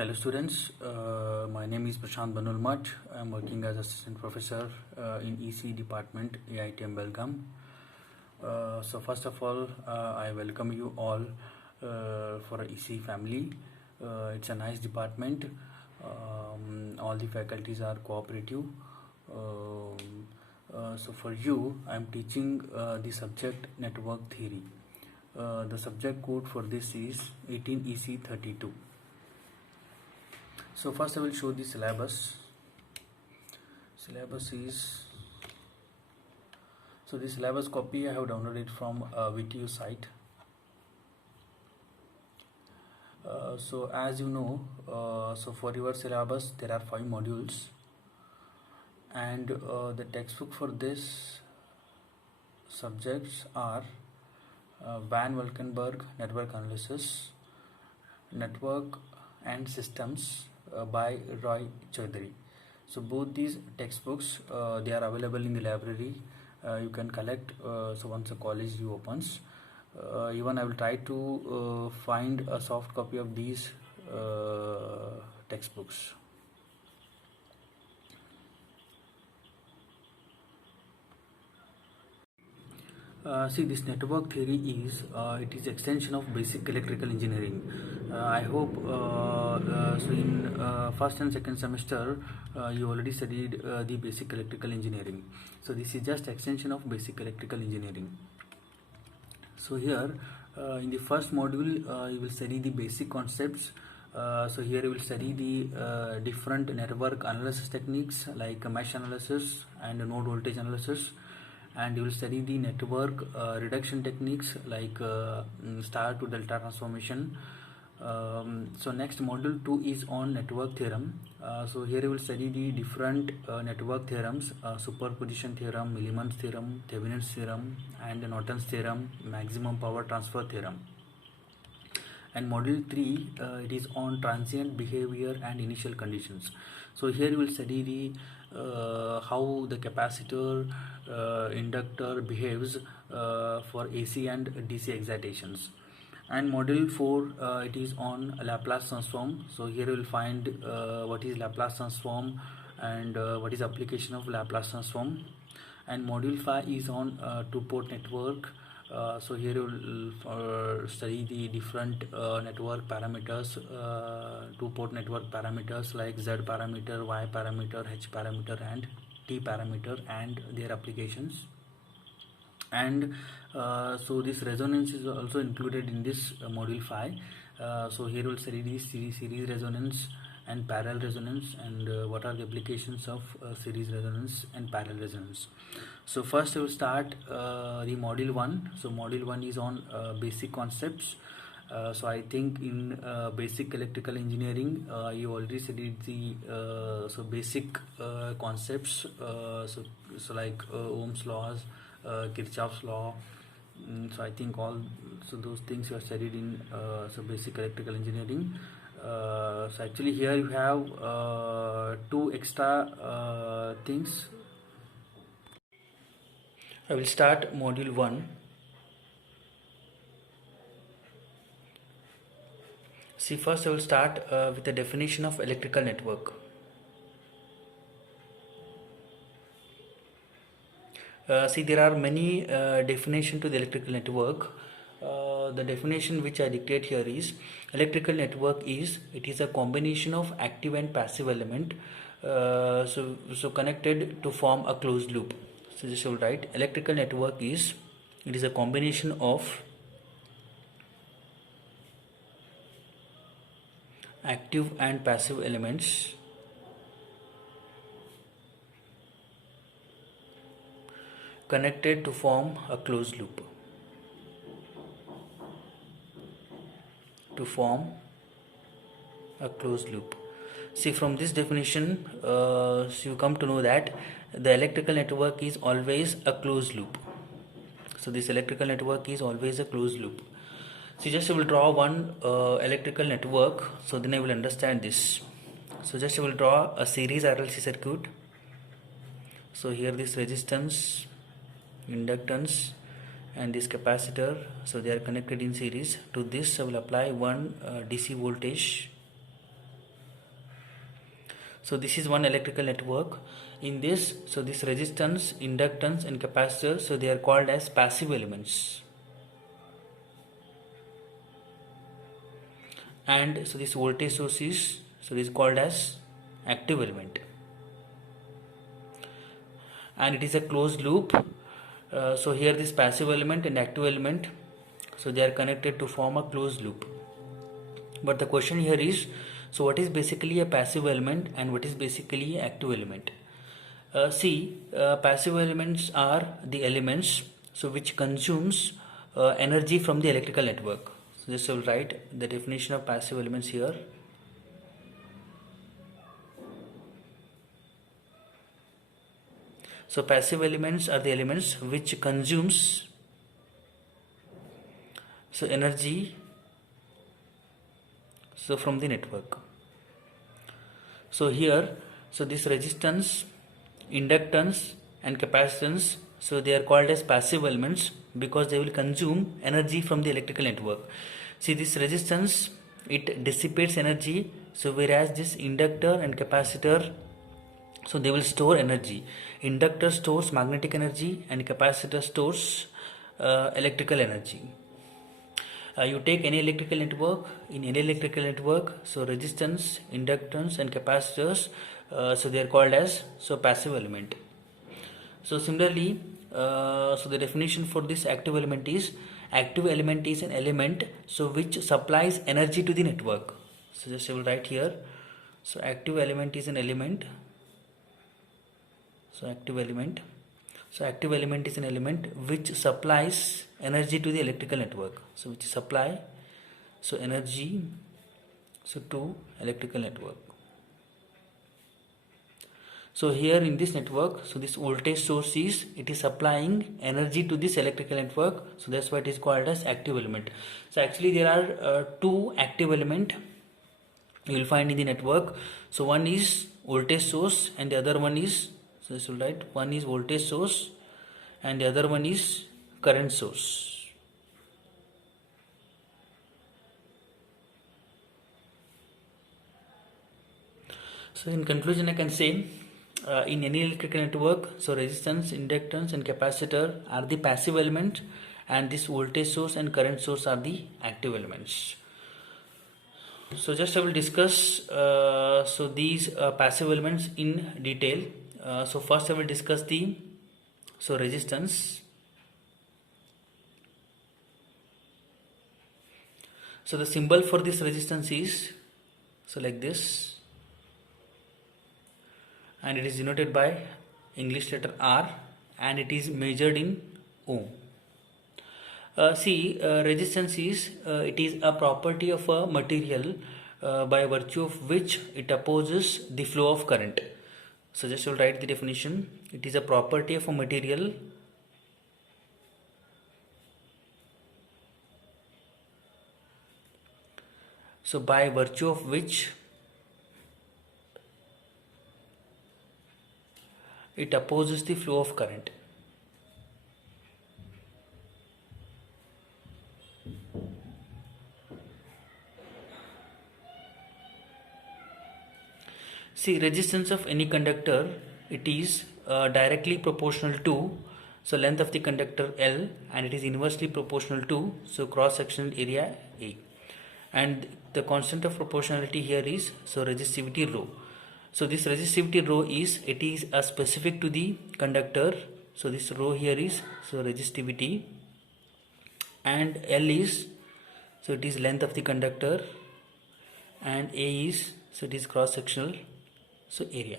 Hello students, my name is Prashant Banulmat. I am working as assistant professor in EC department AITM Belgaum. So first of all, I welcome you all for EC family. It's a nice department. All the faculties are cooperative. So for you, I am teaching the subject network theory. The subject code for this is 18 EC32. So first I will show the syllabus. Syllabus is, so the syllabus copy I have downloaded from VTU site. So as you know, so for your syllabus there are 5 modules, and the textbook for this subjects are Van Valkenburg Network Analysis, Network and Systems by Roy Choudhury. So both these textbooks they are available in the library. You can collect so once the college opens. Even I will try to find a soft copy of these textbooks. See, this network theory is it is extension of basic electrical engineering. I hope so in first and second semester you already studied the basic electrical engineering. So this is just extension of basic electrical engineering. So here in the first module you will study the basic concepts. So here you will study the different network analysis techniques like mesh analysis and node voltage analysis, and you will study the network reduction techniques like star to delta transformation. So next module 2 is on network theorem. So here you will study the different network theorems, superposition theorem, Millman's theorem, Thevenin's theorem, and Norton's theorem, maximum power transfer theorem. And module 3 it is on transient behavior and initial conditions. So here you will study the how the capacitor inductor behaves for AC and DC excitations. And module 4 it is on Laplace transform. So here you will find what is Laplace transform and what is application of Laplace transform. And module 5 is on two-port network. So here you will study the different network parameters, two-port network parameters like Z parameter, Y parameter, H parameter, and T parameter, and their applications. And so this resonance is also included in this module 5. So here we will study the series resonance and parallel resonance, and what are the applications of series resonance and parallel resonance. So first I will start the module 1. So module 1 is on basic concepts. So I think in basic electrical engineering you already studied the so basic concepts, so like Ohm's laws, Kirchhoff's law. So I think all so those things you have studied in so basic electrical engineering. So actually here you have 2 extra things. I will start module 1. See, first I will start with the definition of electrical network. See, there are many definitions to the electrical network. The definition which I dictate here is electrical network is a combination of active and passive element so connected to form a closed loop. So just will write electrical network is a combination of active and passive elements connected to form a closed loop. See, from this definition so you come to know that the electrical network is always a closed loop. So this electrical network is always a closed loop. So just I will draw one electrical network, so then I will understand this. So just I will draw a series RLC circuit. So here this resistance, inductance, and this capacitor, so they are connected in series. To this I will apply one DC voltage So this is one electrical network. In this, so this resistance, inductance and capacitor, so they are called as passive elements. And so this voltage source is, so it is called as active element. And it is a closed loop. So here this passive element and active element, so they are connected to form a closed loop. But the question here is, so what is basically a passive element and what is basically an active element? Passive elements are the elements so which consumes energy from the electrical network. So just I will write the definition of passive elements here. So passive elements are the elements which consumes so energy so from the network. So here, so this resistance, inductance and capacitance, so they are called as passive elements because they will consume energy from the electrical network. See, this resistance, it dissipates energy, so whereas this inductor and capacitor, so they will store energy. Inductor stores magnetic energy and capacitor stores electrical energy. You take any electrical network, in any electrical network, so resistance, inductance and capacitors, so they are called as so passive element. So similarly, so the definition for this active element is an element so which supplies energy to the network. So just I will write here, so active element is an element, so active element is an element which supplies energy to the electrical network. So which supply so energy so to electrical network. So here in this network, so this voltage source is, it is supplying energy to this electrical network, so that's why it is called as active element. So actually there are two active element you will find in the network. So one is voltage source and the other one is, so this will write, one is voltage source and the other one is current source. So in conclusion I can say, in any electrical network, so resistance, inductance and capacitor are the passive element and this voltage source and current source are the active elements. So just I will discuss so these passive elements in detail. So first I will discuss the so resistance. So the symbol for this resistance is so like this, and it is denoted by English letter R and it is measured in ohm. Resistance is it is a property of a material by virtue of which it opposes the flow of current. So just will write the definition. It is a property of a material so by virtue of which it opposes the flow of current. See, resistance of any conductor, it is directly proportional to so length of the conductor L and it is inversely proportional to so cross sectional area A, and the constant of proportionality here is so resistivity rho. So this resistivity rho is, it is a specific to the conductor, so this rho here is so resistivity, and L is, so it is length of the conductor, and A is, so it is cross sectional so area.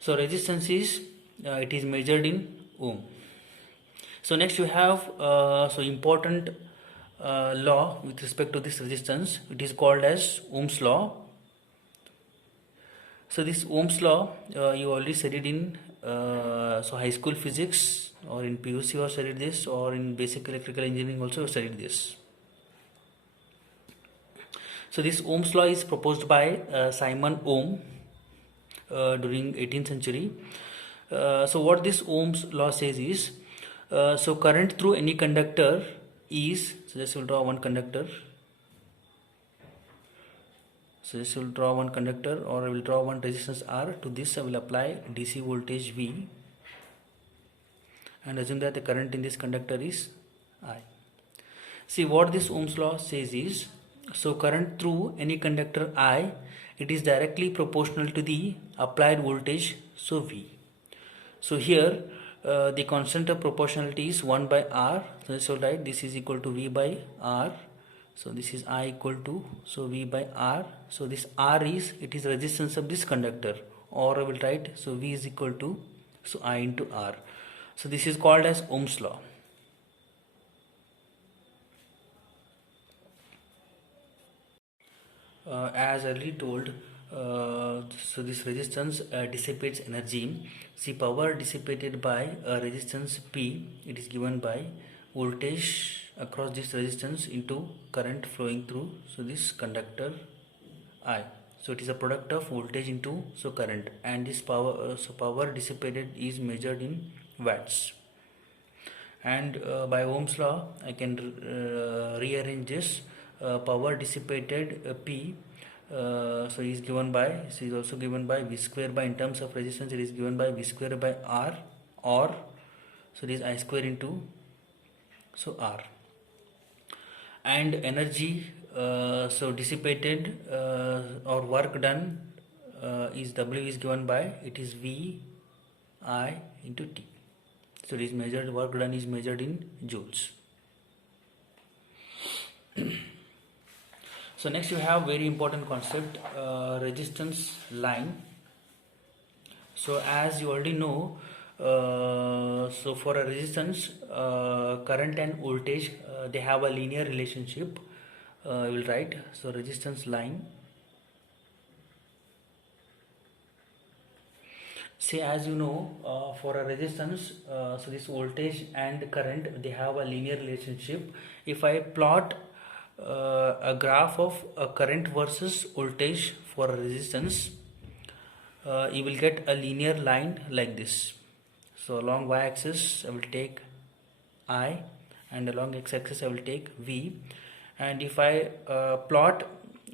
So resistance is it is measured in ohm. So next you have so important law with respect to this resistance. It is called as Ohm's law. So this Ohm's law you already studied in so high school physics, or in PUC you studied this, or in basic electrical engineering also you studied this. So this Ohm's law is proposed by Simon Ohm during 18th century. So what this Ohm's law says is, so current through any conductor is, so just will draw one conductor. So this will draw one conductor, or I will draw one resistance R. To this I will apply DC voltage V, and assume that the current in this conductor is I. See what this Ohm's law says is, so current through any conductor I, it is directly proportional to the applied voltage, so V. So here the constant of proportionality is 1 by R. So this will write this is equal to V by R. So this is I equal to, so V by R. So this R is, it is resistance of this conductor, or I will write, so V is equal to, so I into R. So this is called as Ohm's law. As earlier told, so this resistance dissipates energy. See, power dissipated by resistance P, it is given by voltage across this resistance into current flowing through, so this conductor I. So it is a product of voltage into, so current, and this power, so power dissipated is measured in watts. And by Ohm's law I can rearrange this. Power dissipated P, so is given by, so is also given by V square by, in terms of resistance it is given by V square by R, or so it is I square into, so R. And energy so dissipated or work done is W is given by, it is V I into T. So it is measured, work done is measured in joules. So next you have very important concept, resistance line. So as you already know, so for a resistance, current and voltage they have a linear relationship. I will write, so resistance line. Say, as you know, for a resistance, so this voltage and current, they have a linear relationship. If I plot a graph of a current versus voltage for a resistance, you will get a linear line like this. So along y-axis I will take I, and along x-axis I will take V. And if I plot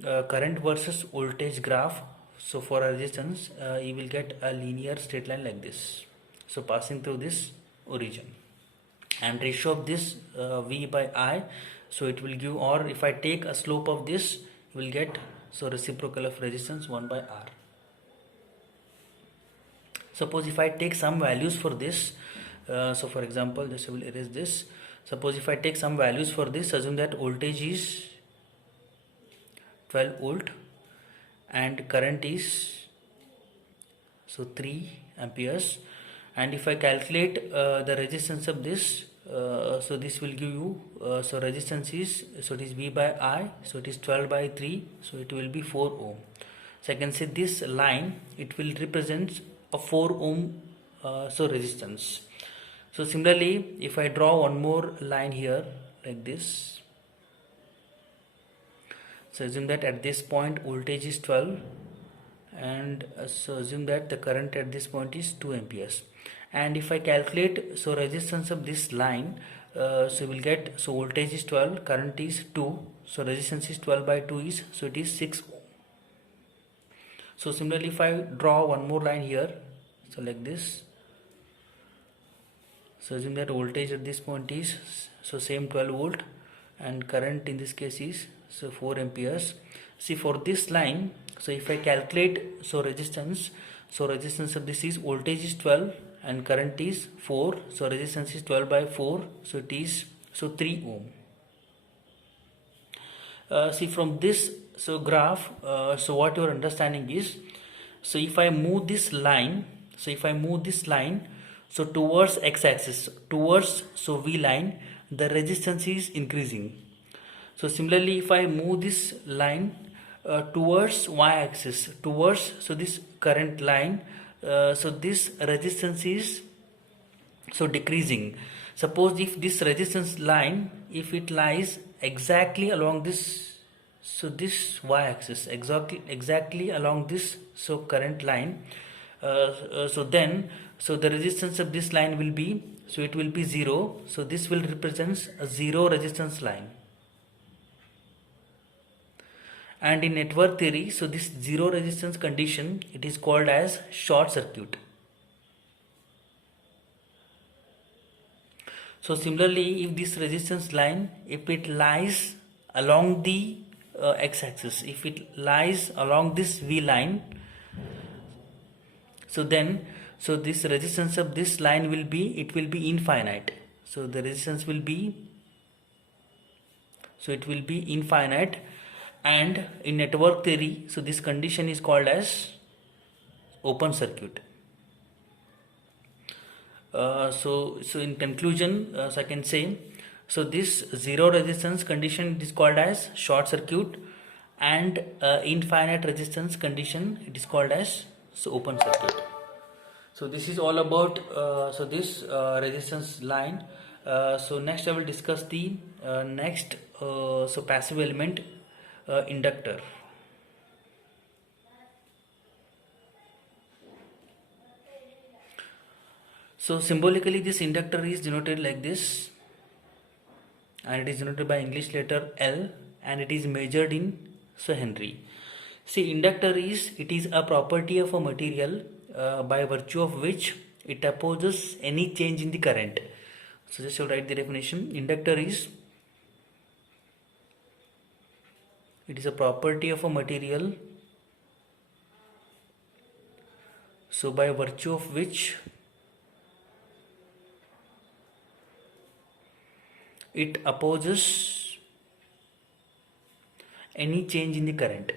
current versus voltage graph, so for a resistance, you will get a linear straight line like this, so passing through this origin, and ratio of this V by I, so it will give, or if I take a slope of this, you will get, so reciprocal of resistance 1 by R. Suppose if I take some values for this, so for example, just I will erase this. Suppose if I take some values for this, assume that voltage is 12 volt and current is, so 3 amperes, and if I calculate the resistance of this, so this will give you, so resistance is, so it is V by I, so it is 12 by 3, so it will be 4 ohm. So I can say this line, it will represent a 4 ohm so resistance. So similarly, if I draw one more line here like this, so assume that at this point voltage is 12, and so assume that the current at this point is 2 amperes. And if I calculate, so resistance of this line, so we will get, so voltage is 12, current is 2, so resistance is 12 by 2 is, so it is 6 ohm. So similarly, if I draw one more line here, so like this, so assume that voltage at this point is, so same 12 volt, and current in this case is, so 4 amperes. See, for this line, so if I calculate, so resistance of this is, voltage is 12 and current is 4, so resistance is 12 by 4, so it is, so 3 ohm. See, from this, so graph, so what your understanding is, so if I move this line, so towards x-axis, towards, so V line, the resistance is increasing. So similarly, if I move this line towards y-axis, towards, so this current line, so this resistance is, so decreasing. Suppose if this resistance line, if it lies exactly along this, so this y-axis, exactly along this, so current line, so then, so the resistance of this line will be, so it will be 0, so this will represent a 0 resistance line. And in network theory, so this zero resistance condition, it is called as short circuit. So similarly, if this resistance line, if it lies along the x-axis, if it lies along this V line, so then so this resistance of this line will be, it will be infinite. So the resistance will be, so it will be infinite. And in network theory, so this condition is called as open circuit. So in conclusion, so I can say, so this zero resistance condition is called as short circuit, and infinite resistance condition, it is called as open circuit. So this is all about so this resistance line. So next I will discuss the next so passive element, inductor. So symbolically this inductor is denoted like this, and it is denoted by English letter L, and it is measured in Henry. See, inductor is, it is a property of a material by virtue of which it opposes any change in the current. So just to write the definition, inductor is, it is a property of a material, so by virtue of which it opposes any change in the current.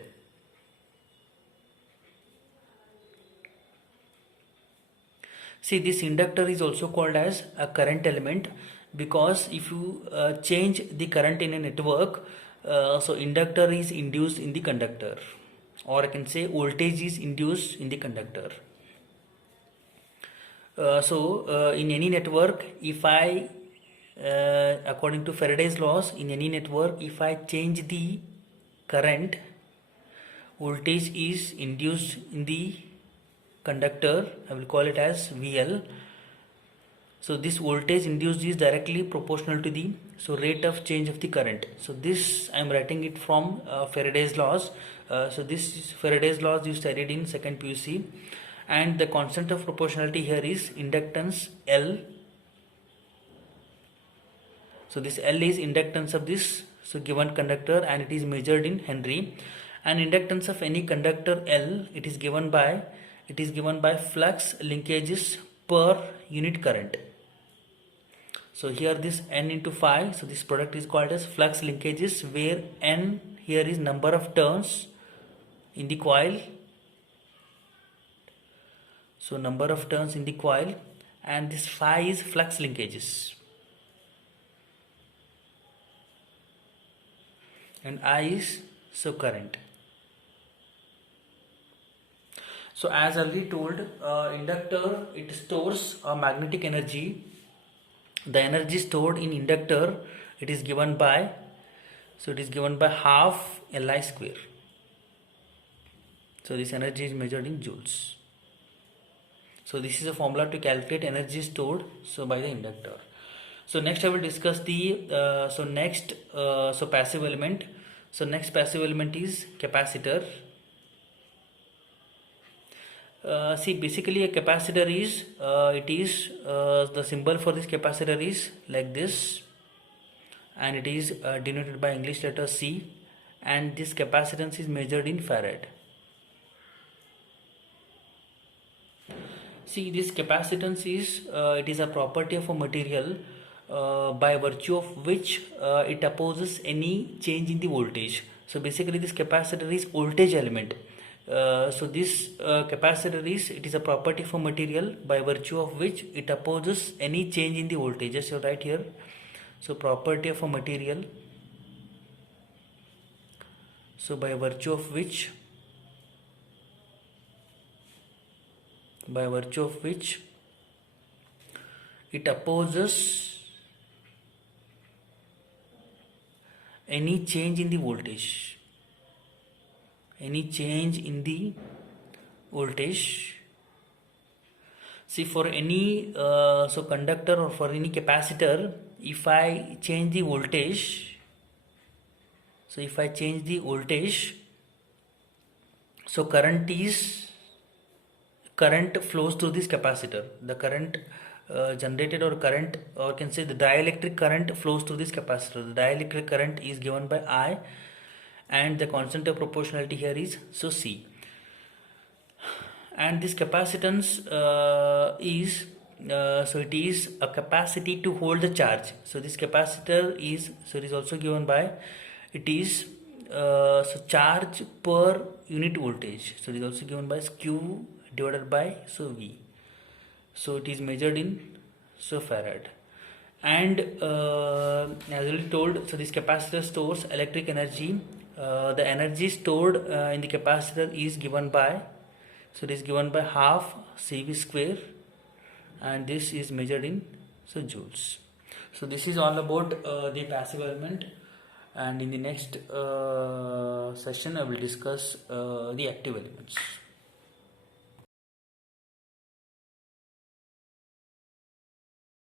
See, this inductor is also called as a current element, because if you change the current in a network, so inductor is induced in the conductor, or I can say voltage is induced in the conductor. In any network, if I according to Faraday's laws, in any network, if I change the current, voltage is induced in the conductor, I will call it as VL. So this voltage induced is directly proportional to the rate of change of the current. So this I am writing it from Faraday's laws. So this is Faraday's laws you studied in second PUC, and the constant of proportionality here is inductance L. So this L is inductance of this given conductor, and it is measured in Henry. And inductance of any conductor L, it is given by flux linkages per unit current. So here this N into phi, so this product is called as flux linkages, where N here is number of turns in the coil. So number of turns in the coil, and this phi is flux linkages. And I is current. So as already told, inductor, it stores a magnetic energy. The energy stored in inductor, it is given by half Li square. So this energy is measured in joules. So this is a formula to calculate energy stored by the inductor. So next I will discuss the passive element. So next passive element is capacitor. See, basically a capacitor is the symbol for this capacitor is like this, and it is denoted by English letter C, and this capacitance is measured in farad. See, this capacitance is it is a property of a material by virtue of which it opposes any change in the voltage. So basically this capacitor is voltage element. So this capacitor is, it is a property of a material by virtue of which it opposes any change in the voltage. Just you write here. So property of a material, so by virtue of which it opposes any change in the voltage. See, for any conductor or for any capacitor, if I change the voltage, So current flows through this capacitor. The current generated, or current, or can say the dielectric current flows through this capacitor. The dielectric current is given by I, and the constant of proportionality here is so C. And this capacitance is so it is a capacity to hold the charge. So this capacitor is, so it is also given by, it is so charge per unit voltage. So it is also given by Q divided by so V. So it is measured in so farad. And as already told, so this capacitor stores electric energy. The energy stored in the capacitor is given by, so it is given by half CV square, and this is measured in so joules. So this is all about the passive element, and in the next session I will discuss the active elements.